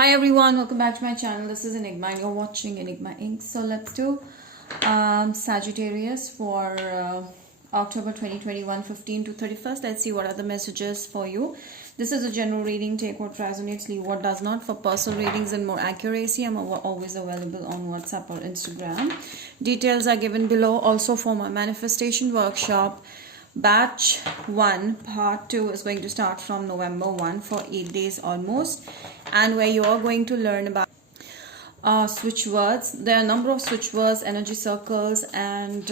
Hi everyone, welcome back to my channel. This is Enigma and you're watching Enigma Inc. So let's do Sagittarius for October 2021, 15 to 31st. Let's see what are the messages for you. This is a general reading. Take what resonates, leave what does not. For personal readings and more accuracy, I'm always available on WhatsApp or Instagram. Details are given below. Also for my manifestation workshop, Batch 1 Part 2 is going to start from November 1 for 8 days almost, and where you are going to learn about switch words. There are a number of switch words, energy circles, and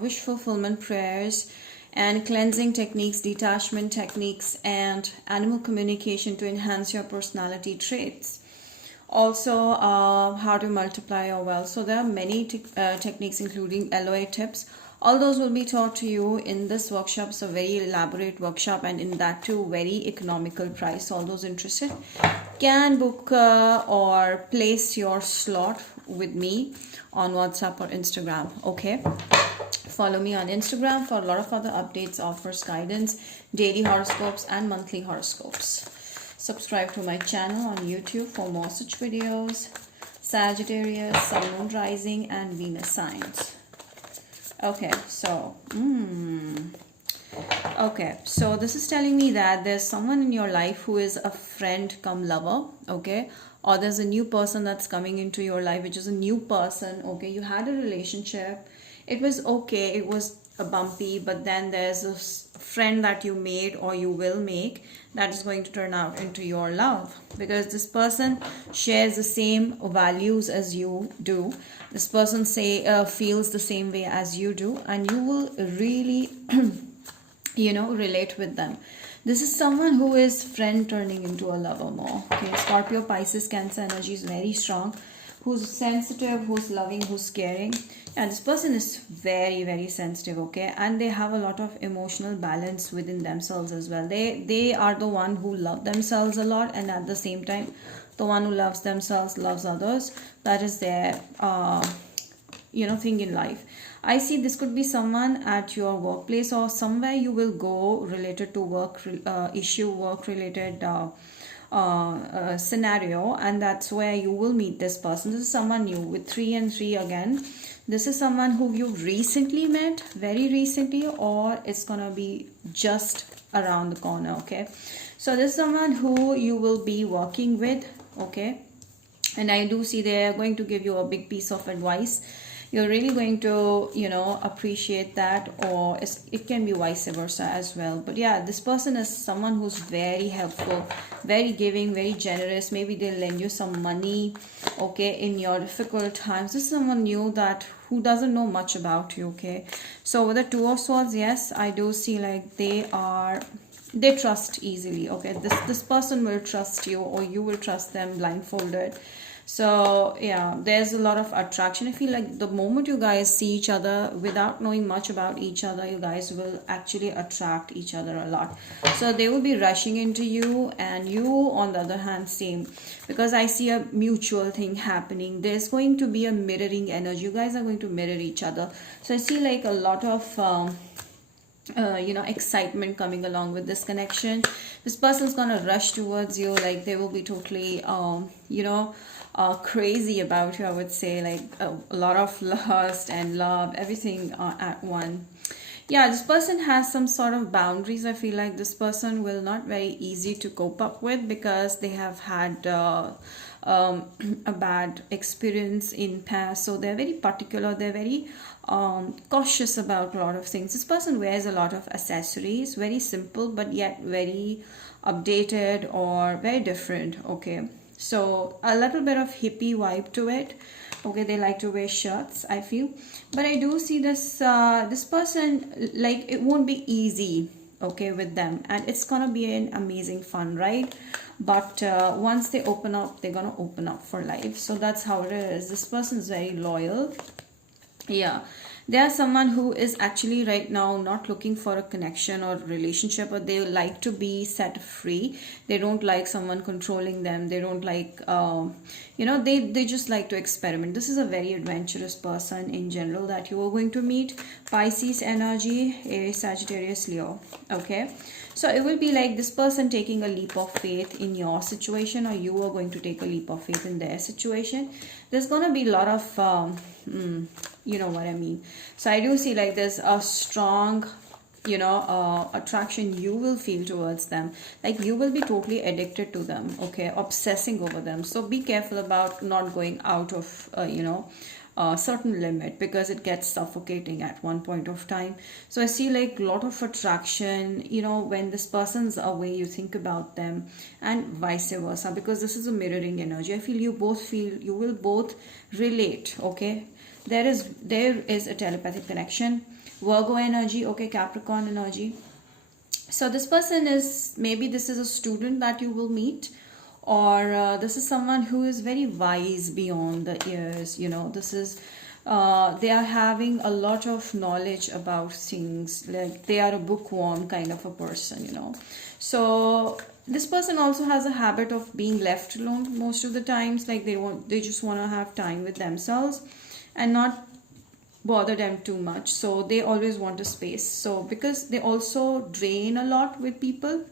wish fulfillment prayers, and cleansing techniques, detachment techniques, and animal communication to enhance your personality traits. Also, how to multiply your wealth. So there are many techniques, including LOA tips. All those will be taught to you in this workshop. It's a very elaborate workshop, and in that too very economical price. All those interested can book or place your slot with me on WhatsApp or Instagram. Okay, follow me on Instagram for a lot of other updates, offers, guidance, daily horoscopes and monthly horoscopes. Subscribe to my channel on YouTube for more such videos. Sagittarius, Sun, Moon, Rising and Venus signs. Okay, so this is telling me that there's someone in your life who is a friend come lover, okay, or there's a new person that's coming into your life, which is a new person. Okay, you had a relationship, it was okay, it was a bumpy, but then there's a friend that you made or you will make that is going to turn out into your love, because this person shares the same values as you do. This person feels the same way as you do, and you will really relate with them. This is someone who is friend turning into a lover more. Okay, Scorpio, Pisces, Cancer energy is very strong. Who's sensitive, who's loving, who's caring. And this person is very, very sensitive, okay, and they have a lot of emotional balance within themselves as well. They are the one who love themselves a lot, and at the same time the one who loves themselves loves others. That is their thing in life. I see this could be someone at your workplace or somewhere you will go related to work work related scenario, and that's where you will meet this person. This is someone new with 3 and 3 again. This is someone who you recently met, very recently, or it's gonna be just around the corner. Okay, so this is someone who you will be working with. Okay, and I do see they are going to give you a big piece of advice. You're really going to appreciate that, or it can be vice versa as well. But yeah, this person is someone who's very helpful, very giving, very generous. Maybe they'll lend you some money, okay, in your difficult times. This is someone new that who doesn't know much about you. Okay, so with the Two of Swords, yes, I do see like they trust easily. Okay, this person will trust you, or you will trust them blindfolded. So yeah, there's a lot of attraction. I feel like the moment you guys see each other without knowing much about each other, you guys will actually attract each other a lot. So they will be rushing into you, and you on the other hand same, because I see a mutual thing happening. There's going to be a mirroring energy. You guys are going to mirror each other. So I see like a lot of excitement coming along with this connection. This person's gonna rush towards you, like they will be totally crazy about you. I would say like a lot of lust and love, everything at one. Yeah, this person has some sort of boundaries. I feel like this person will not very easy to cope up with, because they have had a bad experience in past. So they're very particular, they're very cautious about a lot of things. This person wears a lot of accessories, very simple but yet very updated or very different. Okay, so a little bit of hippie vibe to it. Okay, they like to wear shirts, I feel. But I do see this this person, like it won't be easy, okay, with them, and it's gonna be an amazing fun ride. But once they open up, they're gonna open up for life. So that's how it is. This person is very loyal. Yeah, They are someone who is actually right now not looking for a connection or relationship, or they like to be set free. They don't like someone controlling them. They don't like, they just like to experiment. This is a very adventurous person in general that you are going to meet. Pisces energy, Aries, Sagittarius, Leo. Okay, so it will be like this person taking a leap of faith in your situation, or you are going to take a leap of faith in their situation. There's going to be a lot of you know what I mean. So I do see like there's a strong attraction you will feel towards them. Like you will be totally addicted to them, okay, obsessing over them. So be careful about not going out of a certain limit, because it gets suffocating at one point of time. So I see like a lot of attraction, when this person's away, you think about them, and vice versa, because this is a mirroring energy. I feel you will both relate, okay. There is a telepathic connection. Virgo energy, okay, Capricorn energy. So this person is, maybe this is a student that you will meet, or this is someone who is very wise beyond the years. This is they are having a lot of knowledge about things. Like they are a bookworm kind of a person. So this person also has a habit of being left alone most of the times. Like they just want to have time with themselves and not bother them too much. So they always want a space. So because they also drain a lot with people,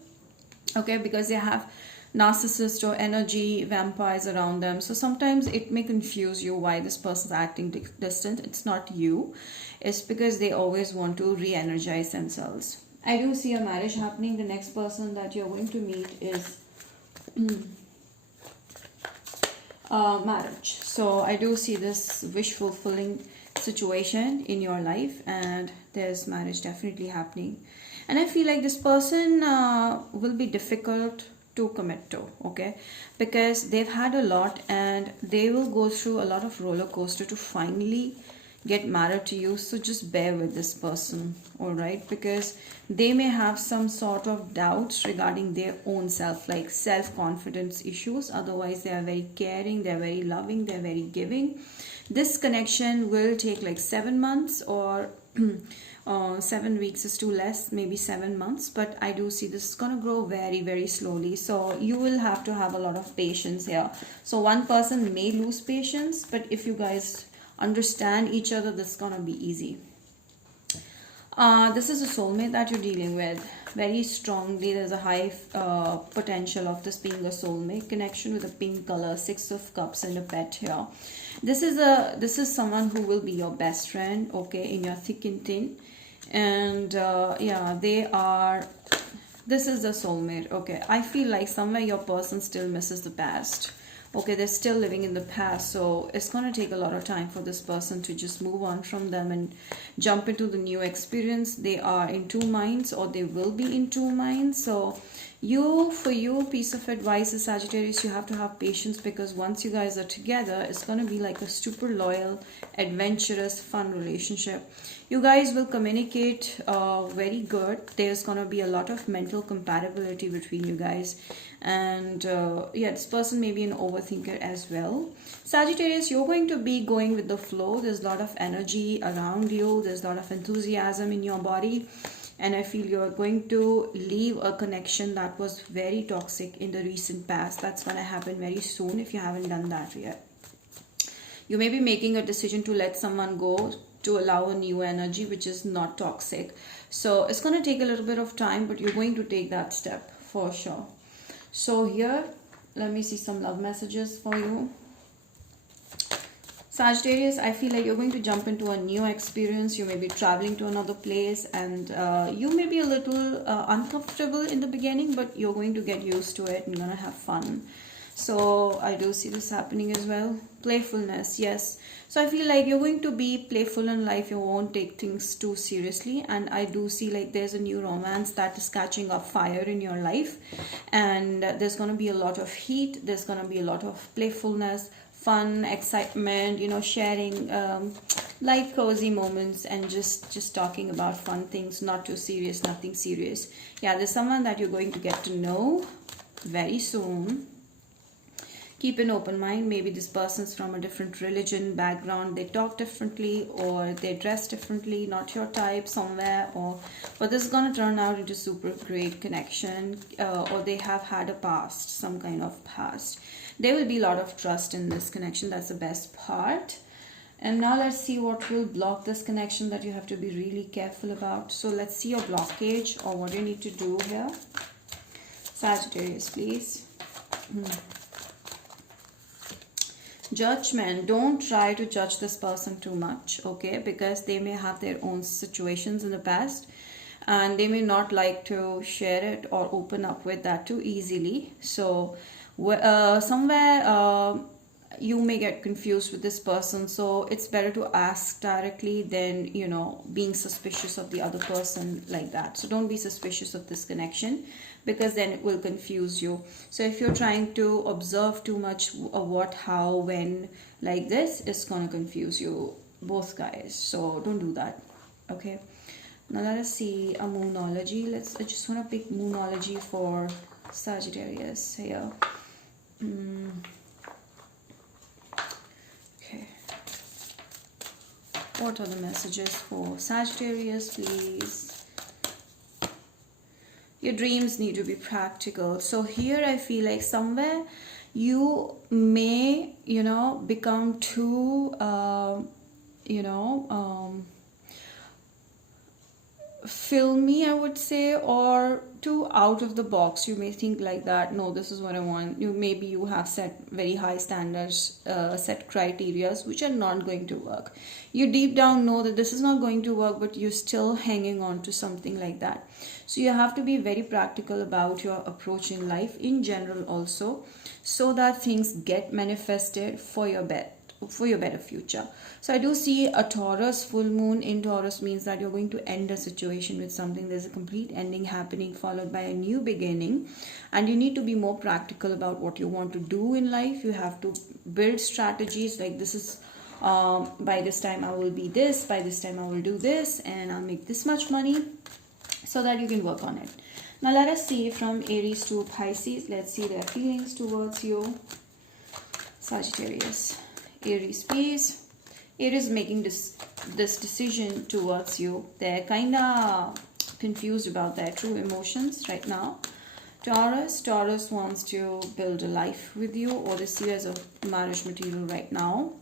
okay, because they have narcissist or energy vampires around them. So sometimes it may confuse you why this person's acting distant. It's not you, it's because they always want to re-energize themselves. I do see a marriage happening. The next person that you're going to meet is marriage. So I do see this wish fulfilling situation in your life, and there's marriage definitely happening. And I feel like this person will be difficult to commit to, okay, because they've had a lot and they will go through a lot of roller coaster to finally get married to you. So just bear with this person, all right, because they may have some sort of doubts regarding their own self, like self-confidence issues. Otherwise they are very caring, they're very loving, they're very giving. This connection will take like 7 months, or 7 weeks is too less, maybe 7 months, but I do see this is going to grow very, very slowly. So you will have to have a lot of patience here. So one person may lose patience, but if you guys understand each other, this is going to be easy. This is a soulmate that you're dealing with very strongly. There's a high potential of this being a soulmate connection with a pink color, 6 of cups and a pet here. This is someone who will be your best friend, okay, in your thick and thin. And yeah, this is the soulmate, okay. I feel like somewhere your person still misses the past, okay. They're still living in the past, so it's going to take a lot of time for this person to just move on from them and jump into the new experience. They are in two minds, or they will be in two minds. So for you, piece of advice is, Sagittarius, you have to have patience, because once you guys are together, it's going to be like a super loyal, adventurous, fun relationship. You guys will communicate very good. There's going to be a lot of mental compatibility between you guys. And yeah, this person may be an overthinker as well. Sagittarius, you're going to be going with the flow. There's a lot of energy around you. There's a lot of enthusiasm in your body. And I feel you're going to leave a connection that was very toxic in the recent past. That's going to happen very soon if you haven't done that yet. You may be making a decision to let someone go, to allow a new energy which is not toxic. So it's going to take a little bit of time, but you're going to take that step for sure. So here, let me see some love messages for you. Sagittarius, I feel like you're going to jump into a new experience. You may be traveling to another place, and you may be a little uncomfortable in the beginning, but you're going to get used to it and you're going to have fun. So I do see this happening as well. Playfulness, yes. So I feel like you're going to be playful in life. You won't take things too seriously. And I do see like there's a new romance that is catching up fire in your life. And there's going to be a lot of heat. There's going to be a lot of playfulness, fun, excitement, sharing light, cozy moments, and just talking about fun things, not too serious, nothing serious. Yeah, there's someone that you're going to get to know very soon. Keep an open mind. Maybe this person's from a different religion background, they talk differently or they dress differently, not your type somewhere, or but this is going to turn out into super great connection, or they have had a past, some kind of past. There will be a lot of trust in this connection. That's the best part. And now let's see what will block this connection that you have to be really careful about. So let's see your blockage or what you need to do here. Sagittarius, please. Judgment. Don't try to judge this person too much, okay? Because they may have their own situations in the past and they may not like to share it or open up with that too easily. So somewhere you may get confused with this person, so it's better to ask directly than, you know, being suspicious of the other person like that. So don't be suspicious of this connection, because then it will confuse you. So if you're trying to observe too much what, how, when like this, it's gonna confuse you both guys. So don't do that, okay? Now let us see a moonology. I just want to pick moonology for Sagittarius here. Okay, what are the messages for Sagittarius, please? Your dreams need to be practical. So here I feel like somewhere you may, you know, become too filmy, I would say, or too out of the box. You may think like that, no, this is what I want. Maybe you have set very high standards, set criterias which are not going to work. You deep down know that this is not going to work, but you're still hanging on to something like that. So you have to be very practical about your approach in life in general also, so that things get manifested for your better future. So I do see a Taurus full moon in Taurus means that you're going to end a situation with something. There's a complete ending happening followed by a new beginning, and you need to be more practical about what you want to do in life. You have to build strategies like this is by this time I will be this, by this time I will do this, and I'll make this much money, so that you can work on it. Now let us see from Aries to Pisces. Let's see their feelings towards you. Sagittarius. Aries, please. Aries making this decision towards you. They're kind of confused about their true emotions right now. Taurus wants to build a life with you, or they see you as a marriage material right now.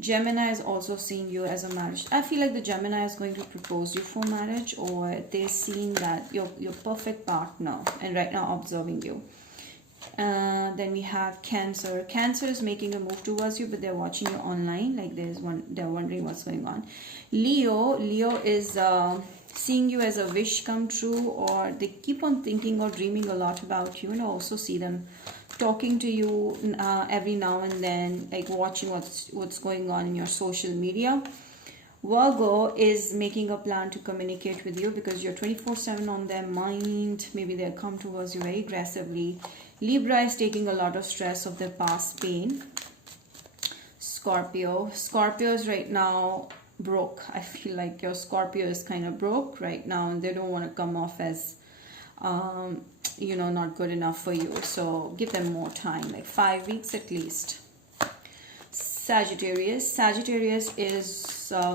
Gemini is also seeing you as a marriage. I feel like the Gemini is going to propose you for marriage, or they're seeing that you're your perfect partner and right now observing you. Then we have Cancer. Cancer is making a move towards you, but they're watching you online. Like they're wondering what's going on. Leo is seeing you as a wish come true, or they keep on thinking or dreaming a lot about you, and also see them talking to you every now and then, like watching what's going on in your social media. Virgo is making a plan to communicate with you because you're 24/7 on their mind. Maybe they'll come towards you very aggressively. Libra is taking a lot of stress of their past pain. Scorpio is right now broke. I feel like your Scorpio is kind of broke right now, and they don't want to come off as not good enough for you. So give them more time, like 5 weeks at least. Sagittarius is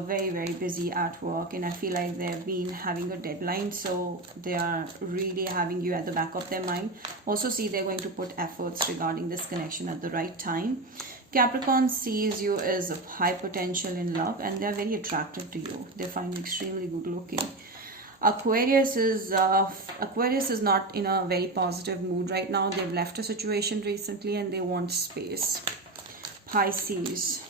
very, very busy at work, and I feel like they've been having a deadline, so they are really having you at the back of their mind. Also see they're going to put efforts regarding this connection at the right time. Capricorn sees you as of high potential in love, and they're very attractive to you. They find you extremely good looking. Aquarius is not in a very positive mood right now. They've left a situation recently and they want space. Pisces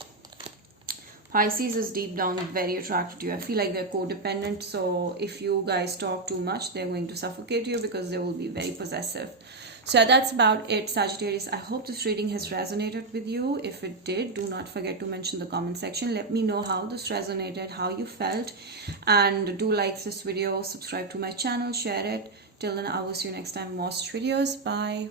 is deep down very attracted to you. I feel like they're codependent, so if you guys talk too much, they're going to suffocate you because they will be very possessive. So that's about it, Sagittarius. I hope this reading has resonated with you. If it did, do not forget to mention the comment section. Let me know how this resonated, how you felt, and do like this video, subscribe to my channel, share it. Till then, I will see you next time. Most videos. Bye.